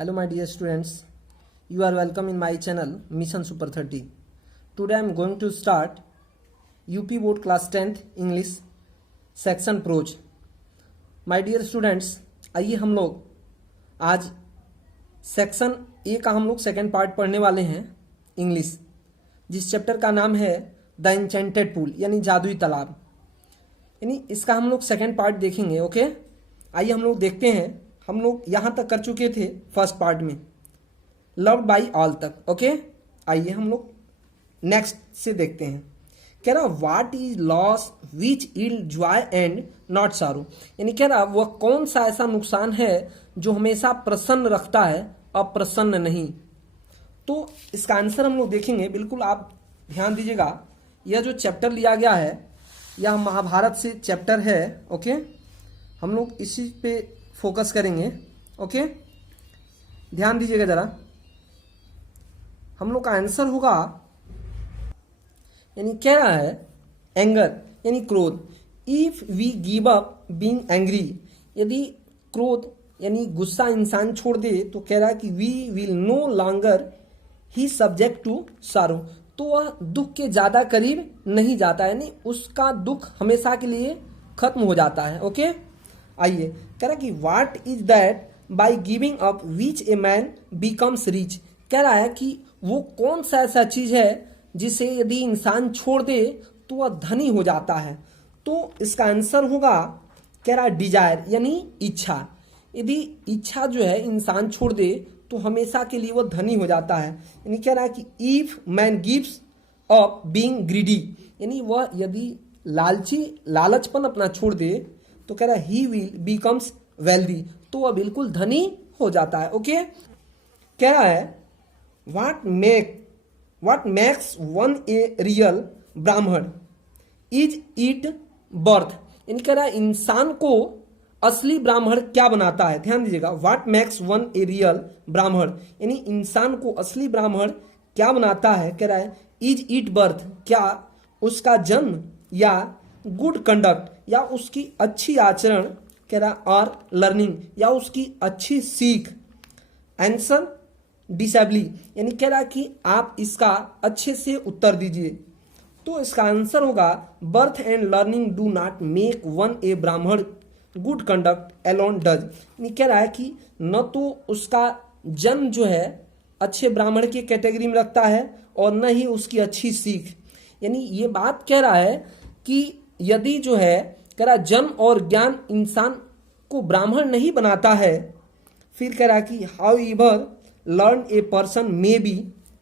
Hello my dear students, you are welcome in my channel Mission Super 30. Today I am going to start UP Board Class 10th English Section Prose. My dear students, आइए हम लोग आज section A का हम लोग second part पढ़ने वाले हैं इंग्लिश, जिस चैप्टर का नाम है द एन्चेंटेड पूल यानी जादुई तालाब। यानी इसका हम लोग सेकेंड पार्ट देखेंगे। ओके, आइए हम लोग देखते हैं। हम लोग यहाँ तक कर चुके थे फर्स्ट पार्ट में, लव्ड बाई ऑल तक। ओके, आइए हम लोग नेक्स्ट से देखते हैं। कह रहा what is loss which ill joy and not sorrow, यानी कह रहा वह कौन सा ऐसा नुकसान है जो हमेशा प्रसन्न रखता है, अप्रसन्न नहीं। तो इसका आंसर हम लोग देखेंगे। बिल्कुल आप ध्यान दीजिएगा, यह जो चैप्टर लिया गया है यह महाभारत से चैप्टर है। ओके, हम लोग इसी पे फोकस करेंगे। ओके, ध्यान दीजिएगा जरा। हम लोग का आंसर होगा, यानी कह रहा है एंगर यानी क्रोध। If we give up being angry, यदि क्रोध यानी गुस्सा इंसान छोड़ दे तो कह रहा है कि we will no longer he subject to sorrow, तो वह दुख के ज्यादा करीब नहीं जाता, यानी उसका दुख हमेशा के लिए खत्म हो जाता है। ओके, आइए कह रहा कि what is that by giving up which a man becomes rich, कह रहा है कि वो कौन सा ऐसा चीज है जिसे यदि इंसान छोड़ दे तो वह धनी हो जाता है। तो इसका आंसर होगा, कह रहा डिजायर यानी इच्छा। यदि इच्छा जो है इंसान छोड़ दे तो हमेशा के लिए वह धनी हो जाता है। यानी कह रहा है कि if man gives up being greedy, यानी वह यदि लालचपन अपना छोड़ दे तो कह रहा है ही विल बिकम्स वेल्दी, तो वह बिल्कुल धनी हो जाता है। ओके, कह रहा है what makes one a real ब्राह्मण इज इट बर्थ, यानी कह रहा है इंसान को असली ब्राह्मण क्या बनाता है। ध्यान दीजिएगा, what makes one a real ब्राह्मण, यानी इंसान को असली ब्राह्मण क्या बनाता है। कह रहा है इज इट बर्थ, क्या उसका जन्म, या गुड कंडक्ट या उसकी अच्छी आचरण, कह रहा और लर्निंग या उसकी अच्छी सीख। आंसर डिसेबली, यानी कह रहा कि आप इसका अच्छे से उत्तर दीजिए। तो इसका आंसर होगा birth and learning do not make one a Brahmin, good conduct Elon does, यानी कह रहा है कि न तो उसका जन्म जो है अच्छे ब्राह्मण के कैटेगरी में रखता है और न ही उसकी अच्छी सीख। यानी ये बात कह रहा है कि यदि जो है कह रहा जन्म और ज्ञान इंसान को ब्राह्मण नहीं बनाता है, फिर कह रहा कि however learn a person may be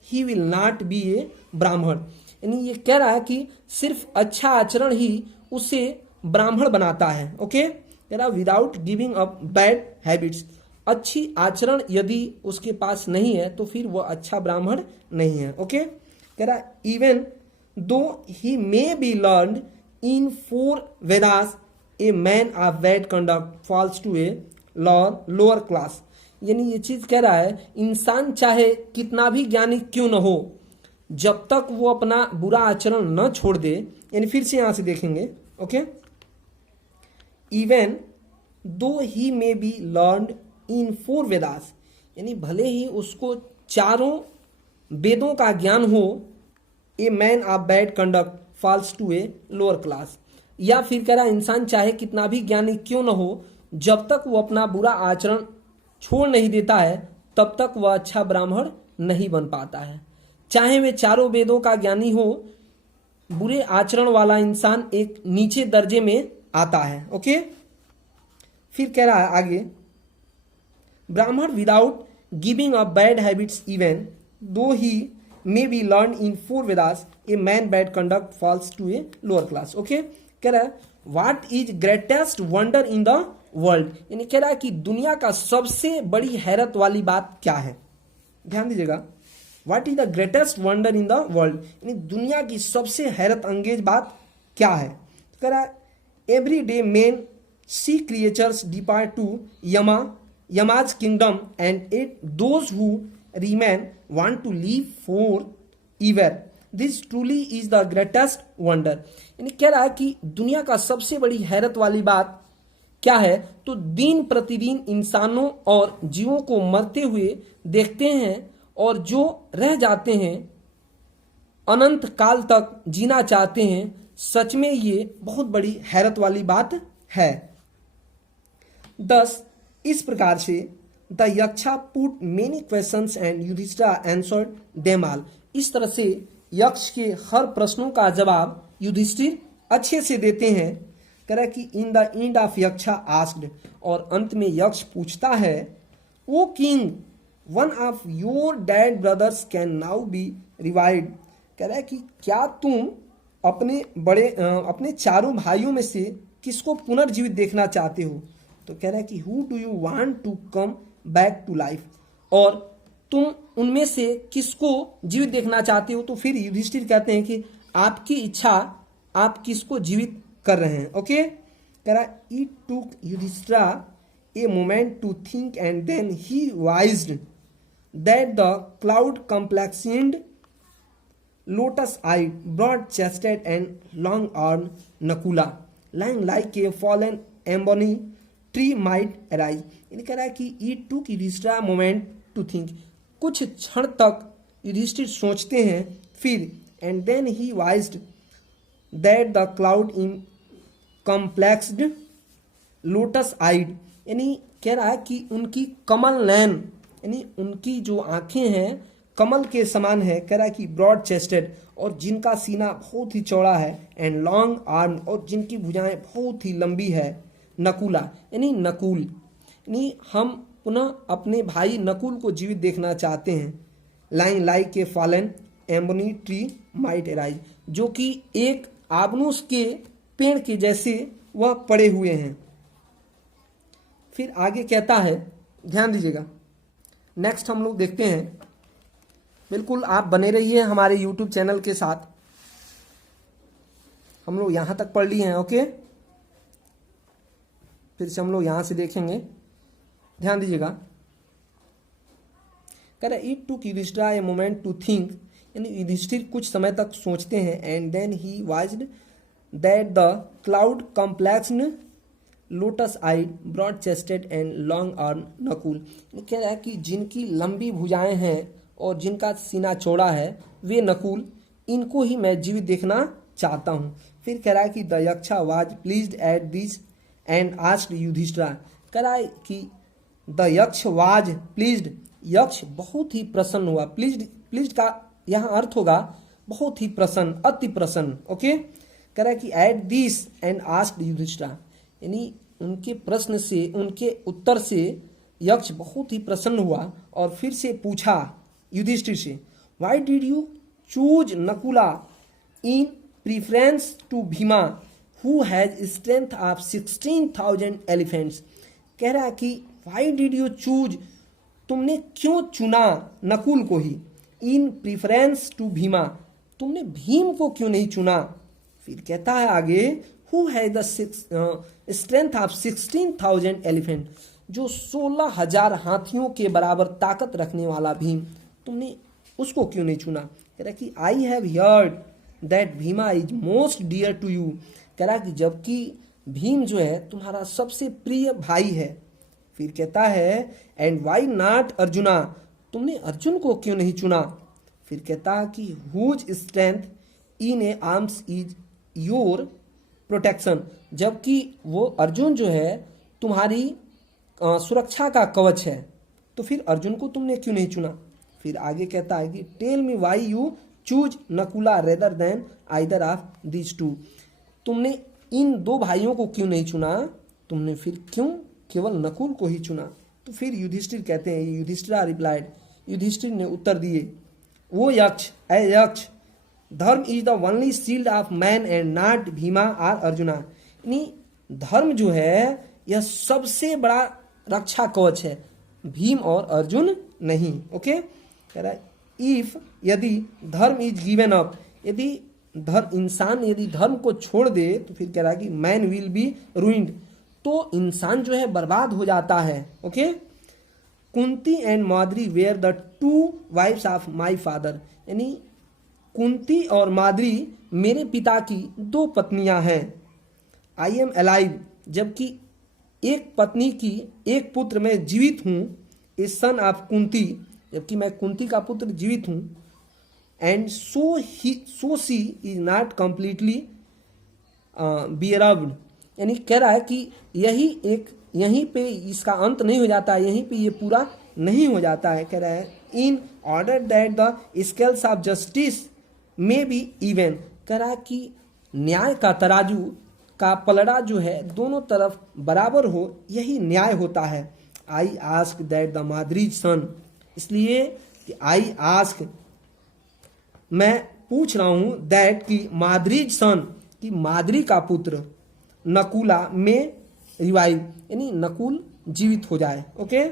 he will not be a Brahmin, यानी ये कह रहा है कि सिर्फ अच्छा आचरण ही उसे ब्राह्मण बनाता है। ओके, कह रहा without giving up bad habits, अच्छी आचरण यदि उसके पास नहीं है तो फिर वह अच्छा ब्राह्मण नहीं है। ओके, कह रहा even though he may be learn in 4 Vedas a man of bad conduct falls to a lower class, यानी ये चीज कह रहा है इंसान चाहे कितना भी ज्ञानी क्यों न हो, जब तक वो अपना बुरा आचरण न छोड़ दे। यानी फिर से यहां से देखेंगे। Okay, even though he may be learn in 4 Vedas, यानी भले ही उसको चारों वेदों का ज्ञान हो, a man of bad conduct falls to a lower class, या फिर कह रहा इंसान चाहे कितना भी ज्ञानी क्यों न हो, जब तक वो अपना बुरा आचरण छोड़ नहीं देता है तब तक वह अच्छा ब्राह्मण नहीं बन पाता है। चाहे वे चारों वेदों का ज्ञानी हो, बुरे आचरण वाला इंसान एक नीचे दर्जे में आता है। ओके, फिर कह रहा है आगे Brahmin without giving up bad habits even though he may be learn in 4 Vedas a man bad conduct falls to a lower class. Okay, कह रहा है what is greatest wonder in the world, यानी कह रहा है कि दुनिया का सबसे बड़ी हैरत वाली बात क्या है। ध्यान दीजिएगा, what is the greatest wonder in the world, यानी दुनिया की सबसे हैरत अंगेज बात क्या है। तो कह रहा है every day men see creatures depart to Yama's kingdom and it those who remain want to live forever, this truly is the greatest wonder, यानी कह रहा है कि दुनिया का सबसे बड़ी हैरत वाली बात क्या है, तो दिन प्रतिदिन इंसानों और जीवों को मरते हुए देखते हैं और जो रह जाते हैं अनंत काल तक जीना चाहते हैं। सच में ये बहुत बड़ी हैरत वाली बात है। 10 इस प्रकार से the Yaksha put many questions and Yudhishthira answered them all. इस तरह से यक्ष के हर प्रश्नों का जवाब युधिष्ठिर अच्छे से देते हैं। कह रहा है कि in the end of Yaksha asked, और अंत में यक्ष पूछता है, O king one of your dead brothers can now be revived. कह रहा है कि क्या तुम अपने चारों भाइयों में से किसको पुनर्जीवित देखना चाहते हो। तो कह रहा है कि who do you want to come back to life, और तुम उनमें से किसको जीवित देखना चाहते हो। तो फिर युधिष्ठिर कहते हैं कि आपकी इच्छा, आप किसको जीवित कर रहे हैं। ओके, कह रहा है it took Yudhishthira a moment to think and then he wised that the cloud complexioned lotus-eyed, broad-chested and long-armed Nakula, lying like a fallen ebony tree might arise। यानी कह रहा है कि it took Yudhishthir a moment to think, कुछ क्षण तक युधिष्ठिर सोचते हैं, फिर and then he wised that the cloud in complexed lotus-eyed, यानी कह रहा है कि उनकी कमल नयन, यानी उनकी जो आंखें हैं कमल के समान है। कह रहा है कि ब्रॉड चेस्टेड, और जिनका सीना बहुत ही चौड़ा है, एंड लॉन्ग आर्म, और जिनकी भुजाएं बहुत ही लंबी है। नकुला यानी नकुल, यानी हम पुनः अपने भाई नकुल को जीवित देखना चाहते हैं। Lying like a fallen ebony tree might arise, जो कि एक आबनूस के पेड़ के जैसे वह पड़े हुए हैं। फिर आगे कहता है, ध्यान दीजिएगा, नेक्स्ट हम लोग देखते हैं। बिल्कुल आप बने रहिए हमारे YouTube चैनल के साथ। हम लोग यहाँ तक पढ़ लिए हैं। ओके, फिर से हम लोग यहाँ से देखेंगे, ध्यान दीजिएगा। कह रहा है it took Yudhishthira a moment to think, यानी युधिष्ठिर कुछ समय तक सोचते हैं। And then he wised that the cloud complexed lotus eyed broad chested and long arm Nakul. कह रहा है कि जिनकी लंबी भुजाएं हैं और जिनका सीना चौड़ा है वे नकुल, इनको ही मैं जीवित देखना चाहता हूँ। फिर कह रहा है कि the Yaksha was pleased at this and asked Yudhishthira. कह रहा है कि द यक्ष वाज प्लीज्ड, यक्ष बहुत ही प्रसन्न हुआ। प्लीज्ड का यहाँ अर्थ होगा बहुत ही प्रसन्न, अति प्रसन्न। ओके, कह रहा है कि at this and asked Yudhishthira, यानी उनके प्रश्न से, उनके उत्तर से यक्ष बहुत ही प्रसन्न हुआ और फिर से पूछा युधिष्ठिर से, why did you choose Nakula in preference to Bhima who has strength of 16,000 elephants. कह रहा है कि वाई डिड यू चूज, तुमने क्यों चुना नकुल को ही, इन प्रीफरेंस टू भीमा, तुमने भीम को क्यों नहीं चुना। फिर कहता है आगे, who has the strength of 16,000 elephant, जो 16,000 हाथियों के बराबर ताकत रखने वाला भीम, तुमने उसको क्यों नहीं चुना। कह रहा कि I have heard that Bhima is most dear to you. कह रहा कि जबकि भीम जो है तुम्हारा सबसे प्रिय भाई है। फिर कहता है एंड वाई नॉट अर्जुना, तुमने अर्जुन को क्यों नहीं चुना। फिर कहता कि whose strength in a arms is your protection, जबकि वो अर्जुन जो है तुम्हारी सुरक्षा का कवच है। तो फिर अर्जुन को तुमने क्यों नहीं चुना। फिर आगे कहता है कि tell me why you choose Nakula rather than either of this two, तुमने इन दो भाइयों को क्यों नहीं चुना, तुमने फिर क्यों केवल नकुल को ही चुना। तो फिर युधिष्ठिर कहते हैं, युधिष्ठिर रिप्लाइड, युधिष्ठिर ने उत्तर दिए, वो यक्ष, ए Yaksha, dharma is the only shield of man and not Bhima or Arjuna. यानी धर्म जो है यह सबसे बड़ा रक्षा कवच है, भीम और अर्जुन नहीं। ओके, कह रहा है इफ, यदि धर्म इज गिवन अप, यदि इंसान यदि धर्म को छोड़ दे, तो फिर कह रहा है कि मैन विल बी रूइंड, तो इंसान जो है बर्बाद हो जाता है। Okay, Kunti and Madri were the two wifes of my father, यानी कुंती और माद्री मेरे पिता की दो पत्नियां हैं। आई एम अलाइव, जबकि एक पत्नी की एक पुत्र मैं जीवित हूँ, ए सन ऑफ कुंती, जबकि मैं कुंती का पुत्र जीवित हूँ, and so she is not completely bereaved, यानी कह रहा है कि यहीं पे इसका अंत नहीं हो जाता है, यहीं पे ये पूरा नहीं हो जाता है। कह रहा है in order that the scales of justice may be even, कह रहा है कि न्याय का तराजू का पलड़ा जो है दोनों तरफ बराबर हो, यही न्याय होता है। आई आस्क दैट द माद्रीज सन, इसलिए कि आई आस्क, मैं पूछ रहा हूं, दैट की माद्रीज सन, कि माद्री का पुत्र, नकुला में रिवाइव, यानी नकुल जीवित हो जाए। ओके,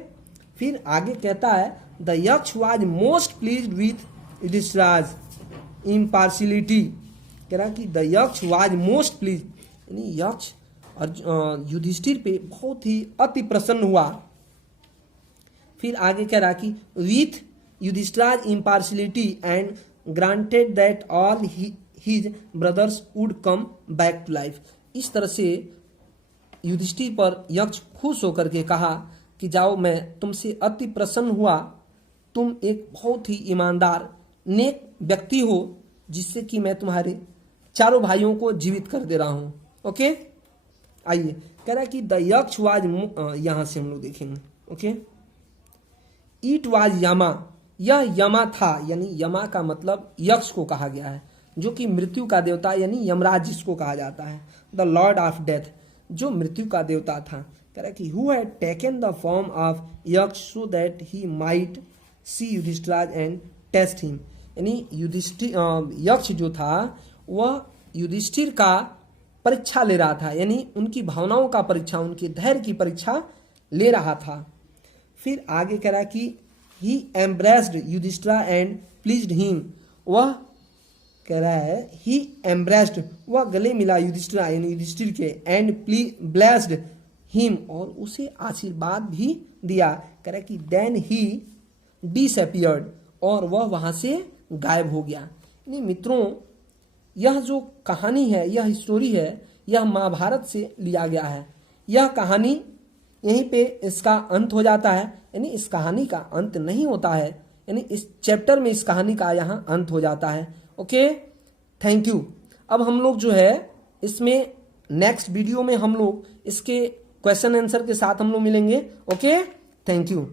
फिर आगे कहता है the Yaksha was most pleased with Yudhishthira's impartiality, कह रहा कि the Yaksha was most please, यानी यक्ष और युधिष्ठिर पे बहुत ही अति प्रसन्न हुआ। फिर आगे कह रहा कि with Yudhishthira's impartiality and granted that all his brothers would come back to life, इस तरह से युधिष्ठिर पर यक्ष खुश होकर के कहा कि जाओ, मैं तुमसे अति प्रसन्न हुआ, तुम एक बहुत ही ईमानदार नेक व्यक्ति हो, जिससे कि मैं तुम्हारे चारों भाइयों को जीवित कर दे रहा हूं। ओके, आइए, कह रहा है कि द यक्ष वाज, यहां से हम लोग देखेंगे। ओके, इट वाज यमा, यह यमा था, यानी यमा का मतलब यक्ष को कहा गया है, जो कि मृत्यु का देवता, यानी यमराज जिसको कहा जाता है, द लॉर्ड ऑफ डेथ, जो मृत्यु का देवता था। कह रहा है कि who had taken the form of Yaksha so that he might see Yudhishthira's and test him, यानी युधिष्ठिर यक्ष जो था वह युधिष्ठिर का परीक्षा ले रहा था, यानी उनकी भावनाओं का परीक्षा, उनके धैर्य की परीक्षा ले रहा था। फिर आगे कह रहा कि ही embraced Yudhishthira and pleased him, वह कह रहा है ही एम्ब्रेस्ड, वह गले मिला युधिष्ठिरा यानी युधिष्ठिर के, एंड ब्लेस्ड हिम, और उसे आशीर्वाद भी दिया। कह रहा है कि देन ही डिसअपियर्ड, और वह वहां से गायब हो गया। यानी मित्रों, यह जो कहानी है, यह स्टोरी है, यह महाभारत से लिया गया है। यह कहानी यहीं पे इसका अंत हो जाता है, यानी इस कहानी का अंत नहीं होता है, यानी इस चैप्टर में इस कहानी का यहाँ अंत हो जाता है। Okay, thank you. अब हम लोग जो है इसमें नेक्स्ट वीडियो में हम लोग इसके क्वेश्चन आंसर के साथ हम लोग मिलेंगे। Okay, thank you.